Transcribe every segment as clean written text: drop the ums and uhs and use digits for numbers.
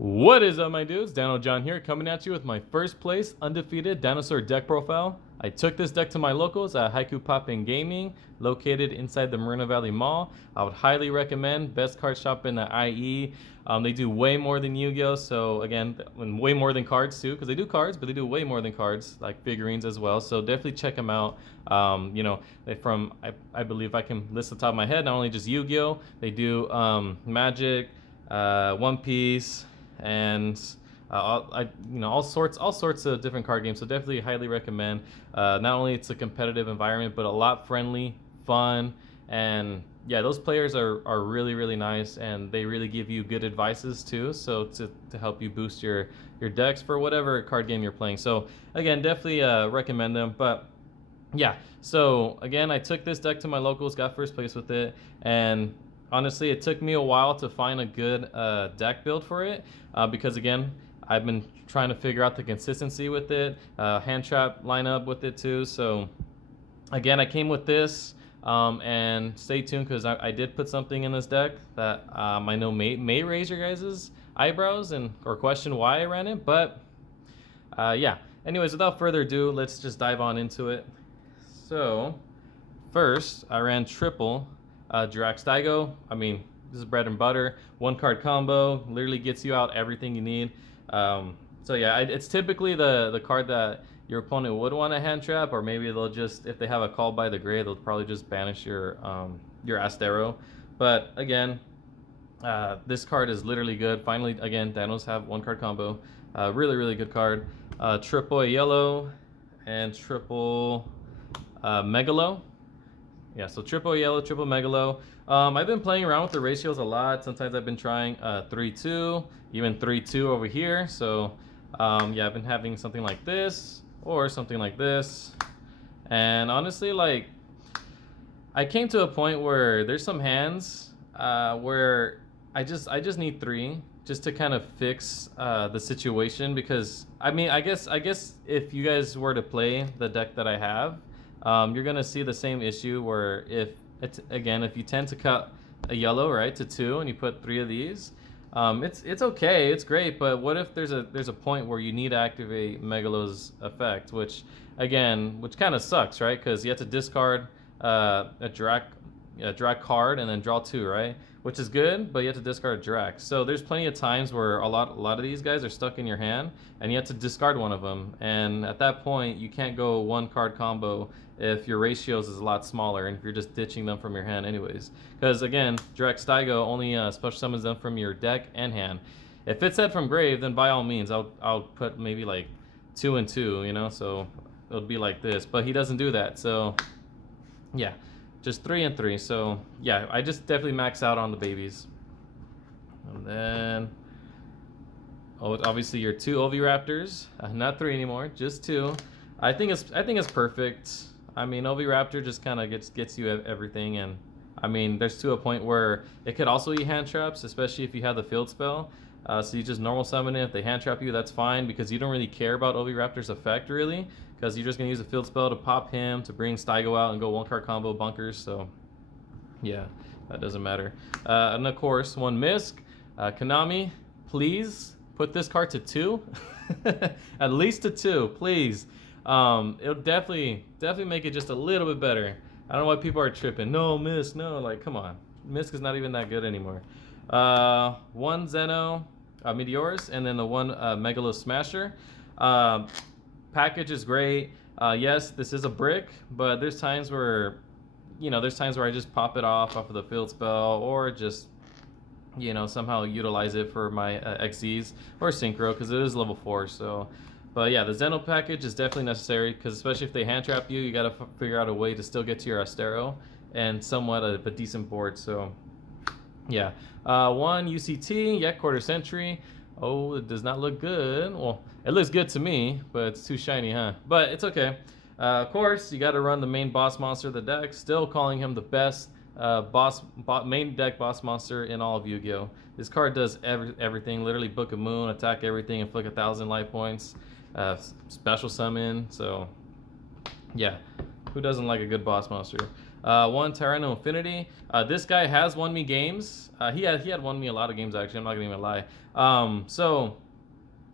What is up, my dudes? Dano John here, coming at you with my first place undefeated Dinosaur deck profile. I took this deck to my locals at Haiku Poppin' Gaming, located inside the Marina Valley Mall. I would highly recommend. Best card shop in the IE. They do way more than Yu-Gi-Oh! So again, way more than cards too, because they do cards, but they do way more than cards, like figurines as well. So definitely check them out. I believe I can list the top of my head, not only just Yu-Gi-Oh! They do Magic, One Piece, and all sorts of different card games. So definitely highly recommend. Not only it's a competitive environment, but a lot friendly, fun, and yeah, those players are really nice, and they really give you good advices too. So to help you boost your decks for whatever card game you're playing. So again, definitely recommend them. But yeah, so again, I took this deck to my locals, got first place with it, and honestly, it took me a while to find a good deck build for it because again, I've been trying to figure out the consistency with it, hand trap lineup with it too. So again, I came with this, and stay tuned because I did put something in this deck that I know may raise your guys' eyebrows or question why I ran it. But yeah, anyways, without further ado, let's just dive on into it. So first, I ran triple Drax Daigo. I mean, this is bread and butter. One card combo, literally gets you out everything you need. So yeah, it's typically the card that your opponent would want to hand trap, or maybe they'll just, if they have a Call by the Gray, they'll probably just banish your Astero. But again, this card is literally good. Finally, again, Danos have one card combo. Really good card. Triple yellow and triple Megalo. Yeah, so triple yellow, triple Megalo. I've been playing around with the ratios a lot. Sometimes I've been trying 3-2, even 3-2 over here. So yeah, I've been having something like this or something like this. And honestly, like, I came to a point where there's some hands where I just need 3 just to kind of fix the situation. Because I mean, I guess if you guys were to play the deck that I have, you're gonna see the same issue where if you tend to cut a yellow right to 2 and you put 3 of these, it's okay, it's great, but what if there's a point where you need to activate Megalo's effect, which kind of sucks, right? Because you have to discard a Drac card and then draw 2, right? Which is good, but you have to discard Drac. So there's plenty of times where a lot of these guys are stuck in your hand, and you have to discard one of them. And at that point, you can't go one card combo if your ratios is a lot smaller, and if you're just ditching them from your hand anyways. Because again, Drac Staigo only special summons them from your deck and hand. If it's said from grave, then by all means, I'll put maybe like 2 and 2, you know, so it'll be like this. But he doesn't do that, so yeah. Just 3 and 3. So yeah, I just definitely max out on the babies. And then obviously your 2 Oviraptors, not 3 anymore, just 2. I think it's perfect. I mean, Oviraptor just kind of gets you everything, and I mean, there's to a point where it could also eat hand traps, especially if you have the field spell. So you just normal summon it. If they hand trap you, that's fine, because you don't really care about Oviraptor's effect really, because you're just gonna use a field spell to pop him to bring Staigo out and go 1 card combo bunkers. So yeah, that doesn't matter. And of course, 1 Misk. Konami, please put this card to 2. At least to 2, please. It'll definitely make it just a little bit better. I don't know why people are tripping. No, Misk, no, like, come on. Misk is not even that good anymore. 1 Zeno Meteors, and then the 1 Megalo Smasher. Package is great. Yes, this is a brick, but there's times where I just pop it off of the field spell, or just, you know, somehow utilize it for my XZs or Synchro, because it is level 4. So, but yeah, the Zeno package is definitely necessary, because especially if they hand trap you, you got to figure out a way to still get to your Astero and somewhat of a decent board. So yeah, 1 UCT, yeah, quarter century. Oh, it does not look good. Well, it looks good to me, but it's too shiny, huh? But it's okay. Of course, you got to run the main boss monster of the deck. Still calling him the best main deck boss monster in all of Yu-Gi-Oh! This card does everything. Literally Book of Moon, attack everything, inflict 1,000 life points, special summon. So yeah, who doesn't like a good boss monster? One Tyranno Infinity. This guy has won me games. He had won me a lot of games actually. I'm not gonna even lie. So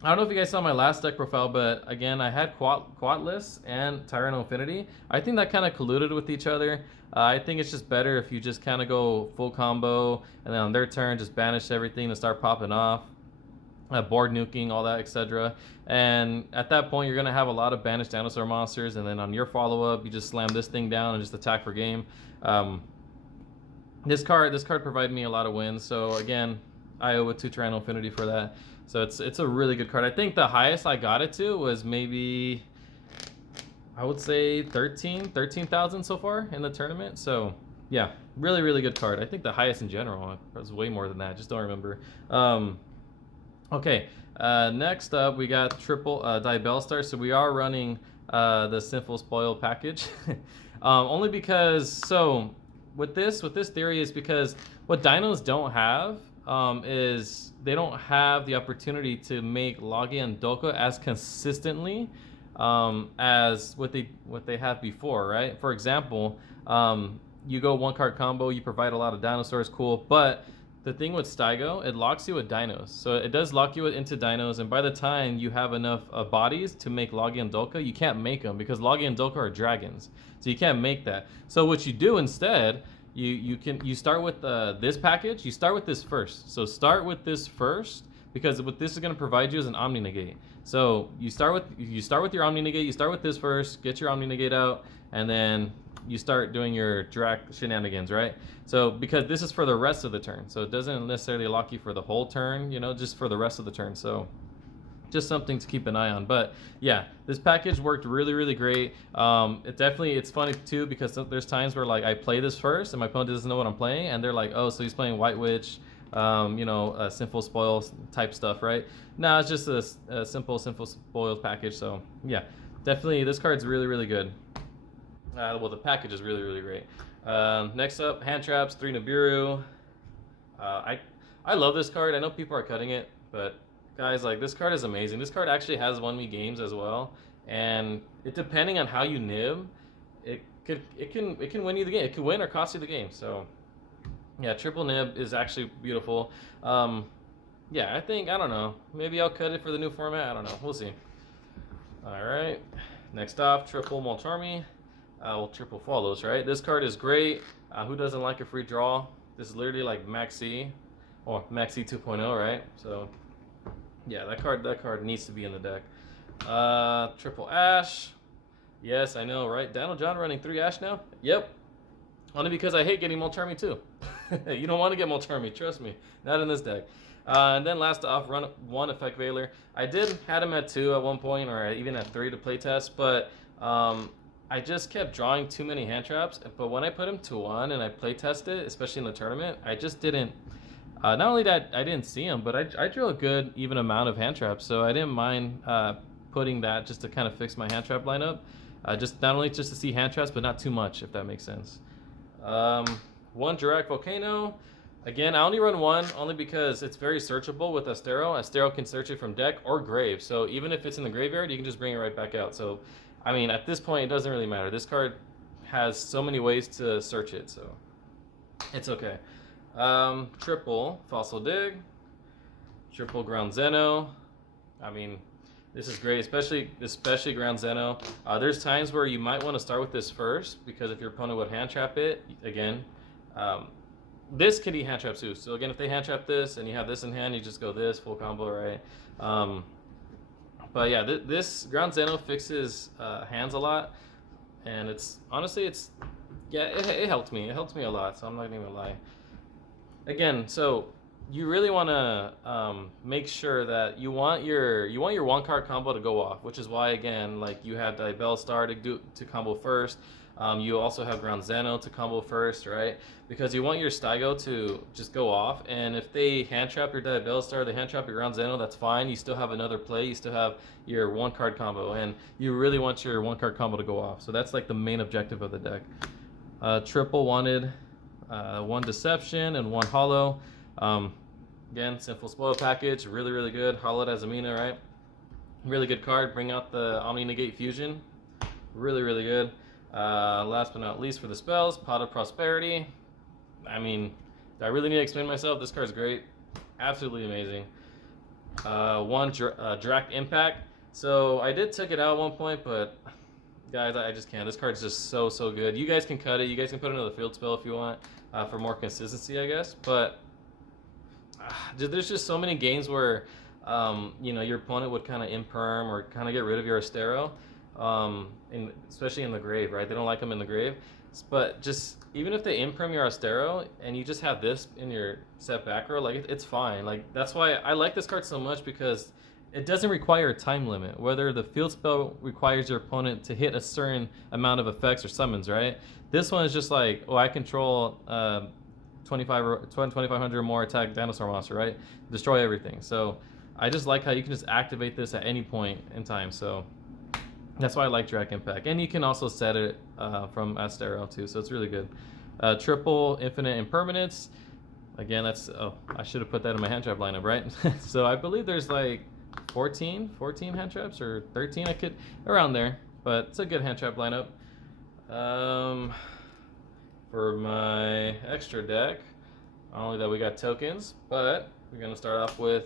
I don't know if you guys saw my last deck profile, but again, I had Quatless and Tyranno Infinity. I think that kind of colluded with each other. I think it's just better if you just kind of go full combo, and then on their turn, just banish everything and start popping off. Board nuking, all that, etc. And at that point, you're going to have a lot of banished dinosaur monsters, and then on your follow-up, you just slam this thing down and just attack for game. This card provided me a lot of wins, so again, I owe it to Tyranno Infinity for that. So it's a really good card. I think the highest I got it to was maybe, I would say 13,000 so far in the tournament. So yeah, really, really good card. I think the highest in general was way more than that. I just don't remember. Okay, next up we got triple Bellstar. So we are running the Sinful Spoil package. Only because, so with this theory is because what dinos don't have is they don't have the opportunity to make Logia and Doka as consistently as what they have before, right? For example, you go one card combo, you provide a lot of dinosaurs, cool, but the thing with Staigo, it locks you with dinos. So it does lock you into dinos, and by the time you have enough bodies to make Logia and Doka, you can't make them because Logia and Doka are dragons. So you can't make that. So what you do instead, you start with this package. You start with this first. So start with this first because what this is going to provide you is an Omni Negate. So you start with your Omni Negate. You start with this first. Get your Omni Negate out, and then you start doing your Drac shenanigans, right? So because this is for the rest of the turn, so it doesn't necessarily lock you for the whole turn, you know, just for the rest of the turn. So just something to keep an eye on. But yeah, this package worked really, really great. It's funny too because there's times where like I play this first and my opponent doesn't know what I'm playing, and they're like, oh, so he's playing White Witch, Sinful Spoil type stuff, right? No, it's just a simple Spoil package. So yeah, definitely this card's really, really good. Well, the package is really, really great. Next up, Hand Traps, 3 Nibiru. I love this card. I know people are cutting it, but guys, like, this card is amazing. This card actually has won me games as well, and depending on how you nib, it can win you the game. It could win or cost you the game. So yeah, triple nib is actually beautiful. Yeah, I don't know. Maybe I'll cut it for the new format. I don't know. We'll see. All right. Next off, triple Moltarmi. Triple follows, right? This card is great. Who doesn't like a free draw? This is literally like Maxi, or Maxi 2.0, right? So yeah, that card needs to be in the deck. Triple Ash. Yes, I know, right? Daniel John running 3 Ash now? Yep. Only because I hate getting Moltarmi too. You don't want to get Moltarmi, trust me. Not in this deck. And then last off, run 1 Effect Veiler. I did had him at 2 at one point, or even at 3 to play test, but I just kept drawing too many hand traps. But when I put him to 1 and I play tested, especially in the tournament, I just didn't. Not only that I didn't see him, but I drew a good even amount of hand traps, so I didn't mind putting that just to kind of fix my hand trap lineup. Just not only just to see hand traps, but not too much, if that makes sense. 1 Jirac Volcano. Again, I only run 1 only because it's very searchable with Astero. Astero can search it from deck or grave, so even if it's in the graveyard, you can just bring it right back out. So I mean, at this point, it doesn't really matter. This card has so many ways to search it, so it's okay. Triple Fossil Dig, triple Ground Zeno. I mean, this is great, especially Ground Zeno. There's times where you might want to start with this first, because if your opponent would hand trap it, again, this can be hand trap too. So again, if they hand trap this and you have this in hand, you just go this, full combo, right? But yeah, this Ground Zeno fixes hands a lot, and it helped me. It helped me a lot, so I'm not even gonna lie. Again, so you really want to make sure that you want your 1 card combo to go off, which is why, again, like, you have Bellstar to combo first. You also have Ground Zeno to combo first, right? Because you want your Staigo to just go off, and if they hand trap your Bellstar, they hand trap your Ground Zeno, that's fine. You still have another play. You still have your 1 card combo, and you really want your 1 card combo to go off. So that's like the main objective of the deck. Triple wanted 1 Deception and 1 Hollow. Again, Sinful Spoil package, really, really good. Hollowed as Amina, right? Really good card. Bring out the Omni Negate Fusion. Really, really good. Last but not least for the spells, Pot of Prosperity. I mean, do I really need to explain myself? This card's great. Absolutely amazing. One Drac Impact. So I did take it out at one point, but guys, I just can't. This card's just so good. You guys can cut it. You guys can put another field spell if you want for more consistency, I guess. But there's just so many games where your opponent would kind of imperm or kind of get rid of your Astero, especially in the grave, right? They don't like them in the grave. But just even if they imperm your Astero and you just have this in your set back row, like it's fine. Like that's why I like this card so much, because it doesn't require a time limit. Whether the field spell requires your opponent to hit a certain amount of effects or summons, right? This one is just like, oh, I control 2500 or more attack dinosaur monster, right? Destroy everything. So I just like how you can just activate this at any point in time. So that's why I like Drac Impact. And you can also set it from Astero too, so it's really good. Triple Infinite Impermanence. Again, I should have put that in my hand trap lineup, right? So I believe there's like 14 hand traps or 13, around there. But it's a good hand trap lineup. For my extra deck, not only that we got tokens, but we're gonna start off with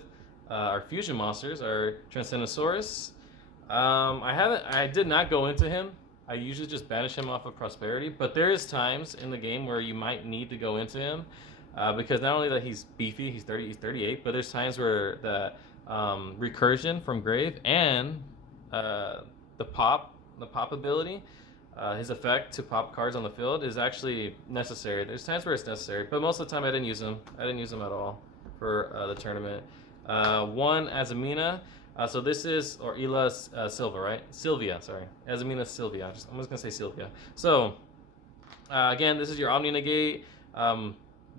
our fusion monsters, our Transcendosaurus. I did not go into him. I usually just banish him off of Prosperity, but there is times in the game where you might need to go into him because not only that he's beefy, he's 38, but there's times where the recursion from grave and the pop ability, his effect to pop cards on the field is actually necessary. There's times where it's necessary, but most of the time I didn't use him. I didn't use him at all for the tournament. One Azamina. So this is, or Ila Silva, right? Sylvia, sorry. Azamina Sylvia. I'm just going to say Sylvia. So, again, this is your Omni Negate.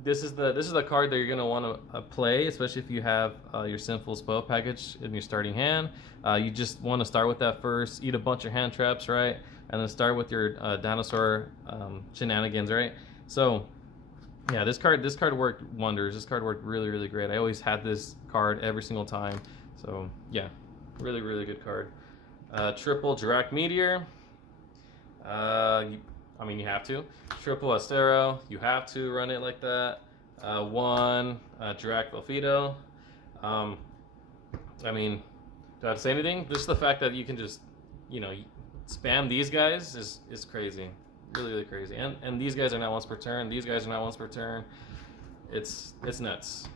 This is the card that you're going to want to play, especially if you have your Sinful Spell package in your starting hand. You just want to start with that first, eat a bunch of hand traps, right? And then start with your Dinosaur shenanigans, right? So, yeah, this card worked wonders. This card worked really great. I always had this card every single time. So yeah, really good card. Triple Drac Meteor. You have to. Triple Astero. You have to run it like that. One Drac Velfido. Do I have to say anything? Just the fact that you can just, spam these guys is crazy. Really crazy. And these guys are not once per turn. These guys are not once per turn. It's nuts.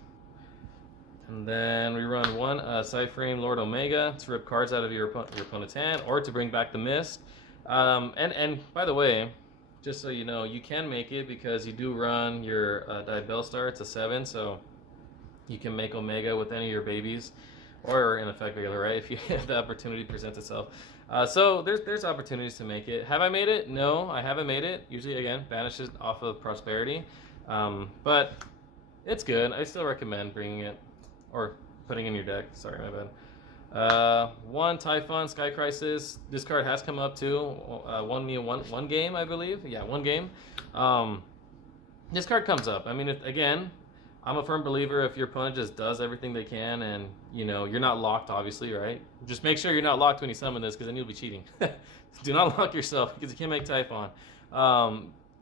And then we run one Cyframe Lord Omega to rip cards out of your opponent's hand, or to bring back the Mist. And by the way, just so you know, you can make it because you do run your Diabellstar. It's a 7, so you can make Omega with any of your babies, or in effect regular, right? If the opportunity presents itself. So there's opportunities to make it. Have I made it? No, I haven't made it. Usually, again, banish it off of Prosperity, but it's good. I still recommend bringing it. Or putting in your deck. Sorry, my bad. One Typhon Sky Crisis. This card has come up too. One game, I believe. Yeah, one game. This card comes up. Again, I'm a firm believer if your opponent just does everything they can, and you're not locked, obviously, right? Just make sure you're not locked when you summon this, because then you'll be cheating. Do not lock yourself, because you can't make Typhon.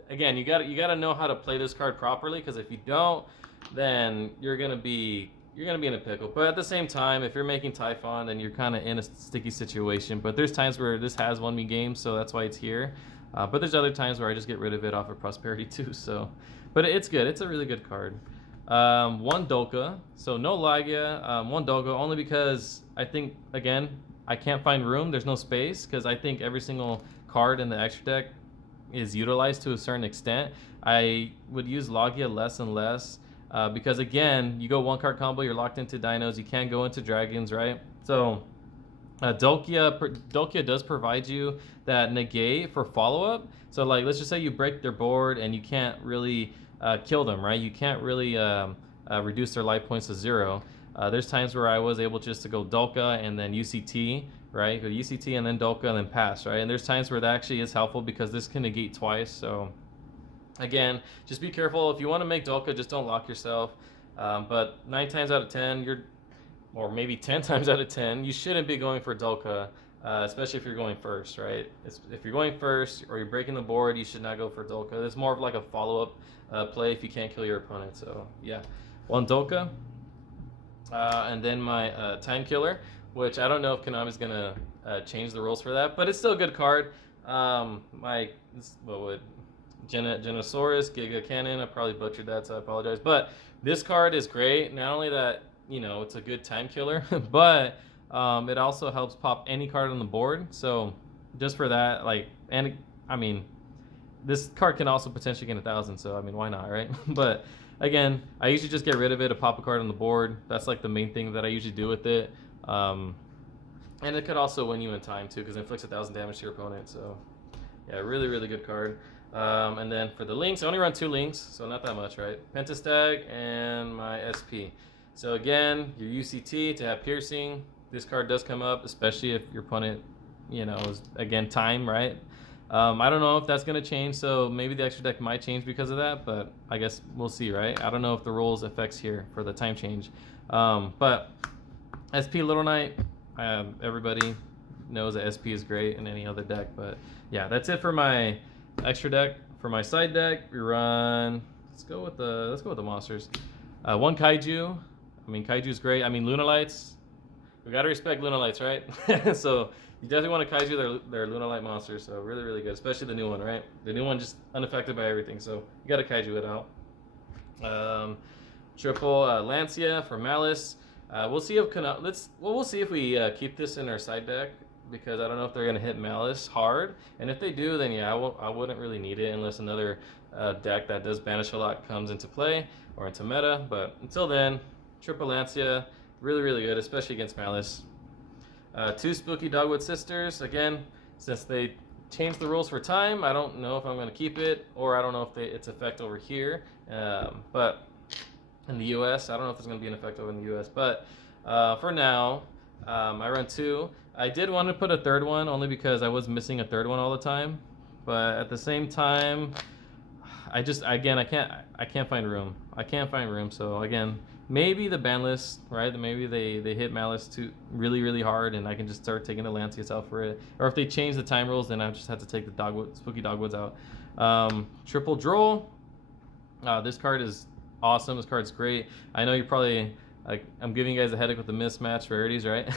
Again, you got to know how to play this card properly, because if you don't, then you're gonna be in a pickle. But at the same time, if you're making Typhon, then you're kind of in a sticky situation. But there's times where this has won me games, so that's why it's here. But there's other times where I just get rid of it off of Prosperity too. So, but it's good. It's a really good card. One Dolka. So no Lagia. One Dolka, only because I think, again, I can't find room. There's no space, because I think every single card in the extra deck is utilized to a certain extent. I would use Lagia less and less. Because again, you go one card combo, you're locked into dinos. You can't go into dragons, right? So Dolkia does provide you that negate for follow up. So like, let's just say you break their board and you can't really kill them, right? You can't really reduce their life points to 0. There's times where I was able just to go Dolka and then UCT, right? Go UCT and then Dolka and then pass, right? And there's times where that actually is helpful because this can negate twice. So again, just be careful. If you want to make Dolka, just don't lock yourself. But 9 times out of 10, or maybe 10 times out of 10, you shouldn't be going for Dolka especially if you're going first, right? If you're going first or you're breaking the board, you should not go for Dolka. It's more of like a follow-up play if you can't kill your opponent. So yeah, one Dolka. And then my Time Killer, which I don't know if Konami's gonna change the rules for that, but it's still a good card. What would Genosaurus, Giga Cannon, I probably butchered that, so I apologize. But this card is great. Not only that, you know, it's a good time killer, but it also helps pop any card on the board. So just for that, like, and I mean, this card can also potentially get 1,000. So I mean, why not, right? But again, I usually just get rid of it to pop a card on the board. That's like the main thing that I usually do with it. And it could also win you in time too, because it inflicts 1,000 damage to your opponent. So yeah, really, really good card. And then for the links, I only run 2 links, so not that much, right? Pentastag and my SP. So again, your UCT to have piercing. This card does come up, especially if your opponent, you know, is again time, right? I don't know if that's gonna change, so maybe the extra deck might change because of that, but I guess we'll see, right? I don't know if the rules affects here for the time change. But SP Little Knight, everybody knows that SP is great in any other deck, but yeah, that's it for my extra deck. For my side deck, we run. Let's go with the monsters. 1 Kaiju. I mean, Kaiju's great. I mean, Lunalights. We gotta respect Lunalights, right? So you definitely want to Kaiju their Lunalight monsters. So really, really good, especially the new one, right? The new one just unaffected by everything. So you gotta Kaiju it out. Triple Lancia for Malice. We'll see if we'll see if we keep this in our side deck, because I don't know if they're gonna hit Malice hard, and if they do, then yeah, I wouldn't really need it unless another deck that does banish a lot comes into play or into meta. But until then, Triple Lancia, really, really good, especially against Malice. 2 Spooky Dogwood Sisters. Again, since they changed the rules for time, I don't know if I'm gonna keep it, or I don't know if its effect over here. But in the US, I don't know if there's gonna be an effect over in the US. But for now, I run 2. I did want to put a 3rd one only because I was missing a 3rd one all the time, but at the same time, I can't find room. I can't find room. So again, maybe the ban list, right? Maybe they hit Malice too really, really hard, and I can just start taking the Lancias out for it. Or if they change the time rules, then I just have to take the Spooky Dogwoods out. Triple Droll. This card is awesome. This card's great. I know you probably. I'm giving you guys a headache with the mismatch rarities, right?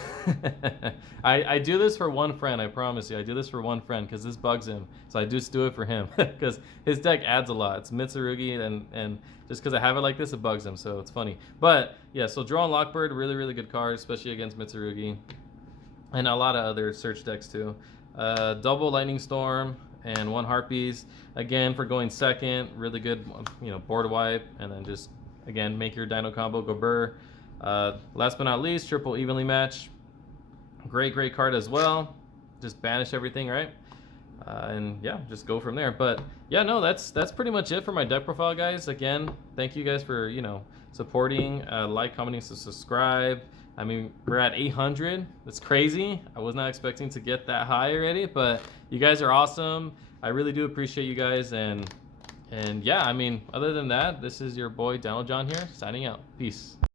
I do this for one friend, I promise you. I do this for one friend because this bugs him. So I just do it for him because his deck adds a lot. It's Mitsurugi, and just because I have it like this, it bugs him. So it's funny. But yeah, so Draw and Lockbird, really, really good card, especially against Mitsurugi. And a lot of other search decks too. Double Lightning Storm and 1 Harpies. Again, for going second, really good, you know, board wipe. And then just, again, make your Dino combo go burr. Last but not least, Triple Evenly Match. Great card as well. Just banish everything, right? And yeah, just go from there. But yeah, no, that's pretty much it for my deck profile, guys. Again, thank you guys for, you know, supporting, like, commenting, subscribe. I mean, we're at 800. That's crazy. I was not expecting to get that high already, but you guys are awesome. I really do appreciate you guys, and yeah, I mean, other than that, this is your boy Dino John here, signing out. Peace.